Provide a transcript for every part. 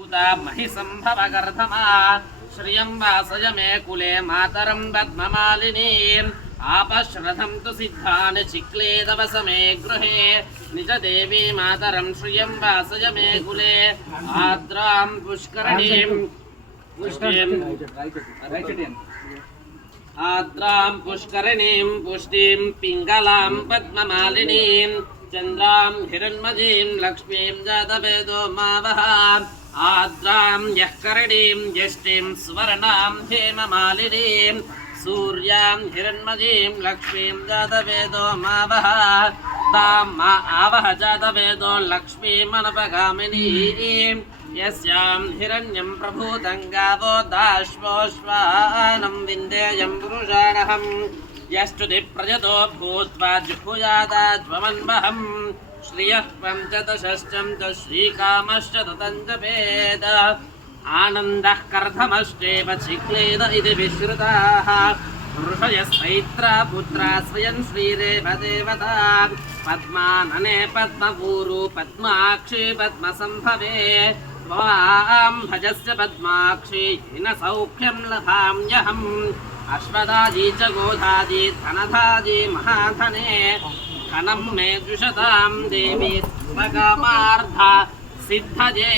महि सम्भवगर्धमा श्रियं वासय मे कुले मातरं पद्ममालिनीम् आपश्रधं तु सिद्धान् चिक्लेदवसमे गृहे निजदेवी मातरं श्रियं वासय मे कुले आद्रां पुष्करणीं पुष्टिं पिङ्गलां पद्ममालिनीं चन्द्रां हिरण्मयीं लक्ष्मीं जातवेदो मावहाम् आद्रां यःकरणीं ज्येष्ठीं सुवर्णां हेममालिनीं सूर्यां हिरण्मयीं लक्ष्मीं जातवेदो मावह तां मा आवह जातवेदो लक्ष्मीमनपगामिनीं यस्यां हिरण्यं प्रभूतं गावो दाश्वोश्वानं विन्देयं पुरुषाणहम् यष्टुति प्रजतो भूत्वा जुहुयादाज्वमन्वहम् श्रियः पञ्चदशश्चं च श्रीकामश्च ततं जपेद आनन्दः कर्धमश्चैव चिक्लेद इति विश्रुताः ऋषयस्तैत्रा पुत्रा श्रियं श्रीरेवदेवता पद्मानने पद्मपूरु पद्माक्षी पद्मसम्भवे त्वां भजस्य पद्माक्षी येन सौख्यं लभाम्यहम् अश्वदाजी च गोधाजी धनधाजी महाधने धनं मे जुषतां देवी स्वकामार्था सिद्धये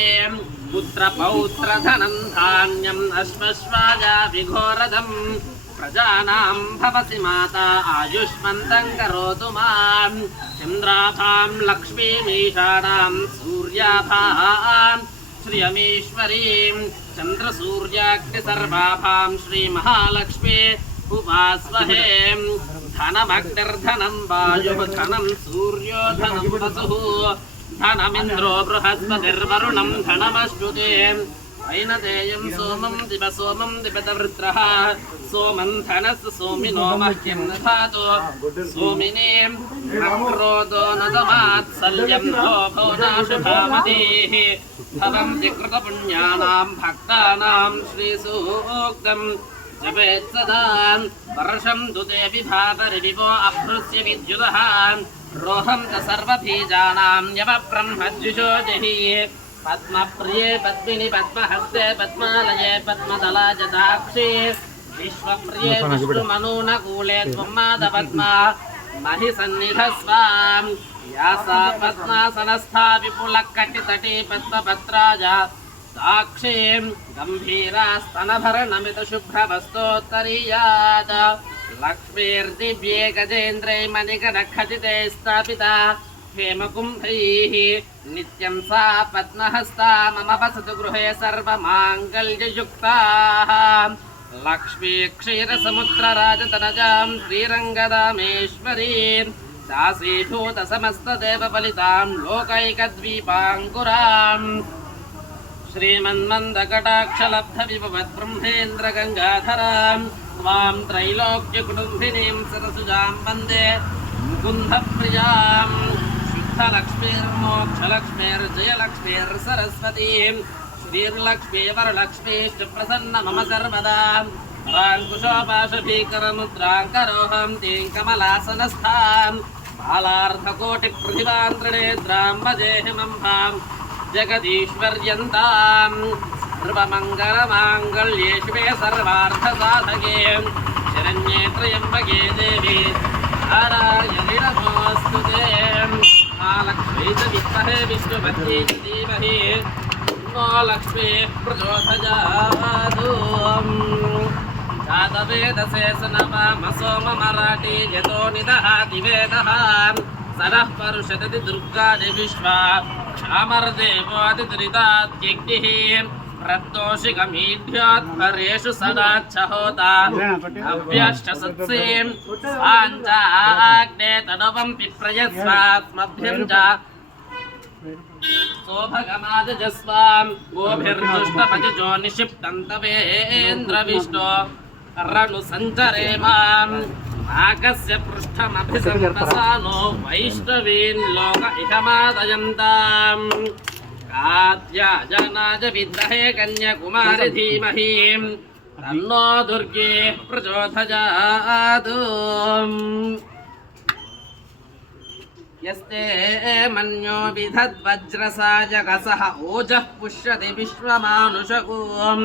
पुत्रपौत्रधनं धान्यम् अश्वश्वाजा विघोरदं प्रजानां भवसि माता आयुष्मन्तं करोतु मां चन्द्राभां लक्ष्मीमीशानां सूर्याभां श्रियमीश्वरीं चन्द्रसूर्याग्निसर्वाभां श्रीमहालक्ष्मी उपास्महे धनमग्निर्धनं वायुः धनं सूर्यो धनं वसुः धनमिन्द्रो बृहस्पतिर्वरुणं धनमश्नुते वैनतेयं सोमं दिवतवृत्रः सोमं धनस्य सोमिनो मह्यं दधातु सोमिनीं अक्रोदो न दमात्सल्यं लोभो नाशुभामतीः भवं विकृतपुण्यानां भक्तानां श्रीसूक्तम् जपेत् सदा वर्षं दुते विभावरिविवो अभृस्य विद्युतः रोहं च सर्वबीजानां यवब्रह्मद्युषोजहि पद्मप्रिये पद्मिनि पद्महस्ते पद्मालये पद्मदलाजदाक्षि विश्वप्रिये विष्णुमनूनकूले त्वं माधपद्मा महि सन्निधस्वां या सा पद्मासनस्था विपुलकटितटी पद्मपत्राज साक्षीं गम्भीरास्तनभरणमितशुभ्रवस्तोत्तरीयात् लक्ष्मीर्दिव्ये गजेन्द्रे मणिकनखचिते स्थापिता हेमकुम्भैः नित्यं सा पद्महस्ता मम वसतु गृहे सर्वमाङ्गल्ययुक्ताः लक्ष्मी क्षीरसमुद्रराजतनजां श्रीरङ्गदामेश्वरीं दासीभूतसमस्तदेवफलितां लोकैकद्वीपाङ्कुराम् श्रीमन्मन्दकटाक्षलब्धविभवद्ब्रह्मेन्द्रगङ्गाधरां त्वां त्रैलोक्यकुटुम्बिनीं सरसुजां वन्दे मुकुन्दप्रियां शुद्धलक्ष्मीर्मोक्षलक्ष्मीर्जयलक्ष्मीर्सरस्वतीं श्रीर्लक्ष्मीवरलक्ष्मीश्च प्रसन्न मम सर्वदा राङ्कुशोपाशभीकरमुद्राङ्करोहं तीं कमलासनस्थां बालार्धकोटिप्रतिभां त्रिनेत्रां भजेऽहमम्भाम् जगदीश्वर्यन्तां सर्वमङ्गलमाङ्गल्ये शिवे सर्वार्थसाधके शरण्ये त्र्यम्बके देवी नारायणि नमोऽस्तुते महालक्ष्मी च विद्महे विष्णुपत्नी च धीमहि तन्नो लक्ष्मीः प्रचोदयात् जातवेदसे सनवामसो मराठी यतो निदहाति वेदः सरः परुषदति दुर्गादि विश्वा क्षामर्देवादिदुरिताद्यग्निः प्रत्तोषिकमीढ्योत्परेषु सदाच्च होता अव्यश्च सत्सीं स्वाञ्चाग्ने तनवं पिप्रयस्वात्मभ्यं च सोभगमादजस्वां गोभिर्दुष्टपतिजो निक्षिप्तं तवेन्द्रविष्टो रणुसञ्चरे माम् आकस्य पृष्ठमभिसंवसानो वैष्णवीन् लोक इहमादयन्ताम् कात्यायनाय विद्महे कन्याकुमारि धीमहि तन्नो दुर्गे प्रचोदयात् यस्ते मन्यो विधद्वज्रसाजगसः ओजः पुष्यति विश्वमानुषगों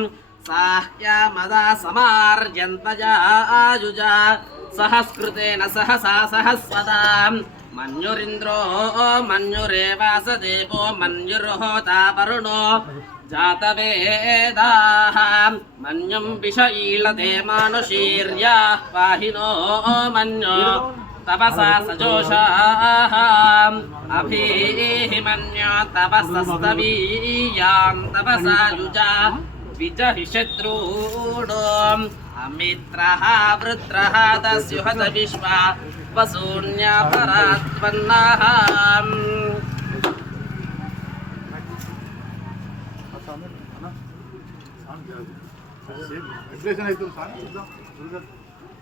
साह्यामदा समार्जन्तजा आयुजा सहस्कृतेन सहसा सहस्वतां मन्युरिन्द्रो मन्युरेवासदेवो मन्युर्होता वरुणो जातवेदाः मन्युं विषईलते मानुषीर्याः पाहिनो मन्यो तपसा सजोषाः अभीहि मन्यो तपसस्तवीयां तपसा युजा विजहिषद्रूढो अमित्रः वृत्रः दस्युहत विश्वा वसून्यापरात्पन्नः ఎట్లేసిన అయితే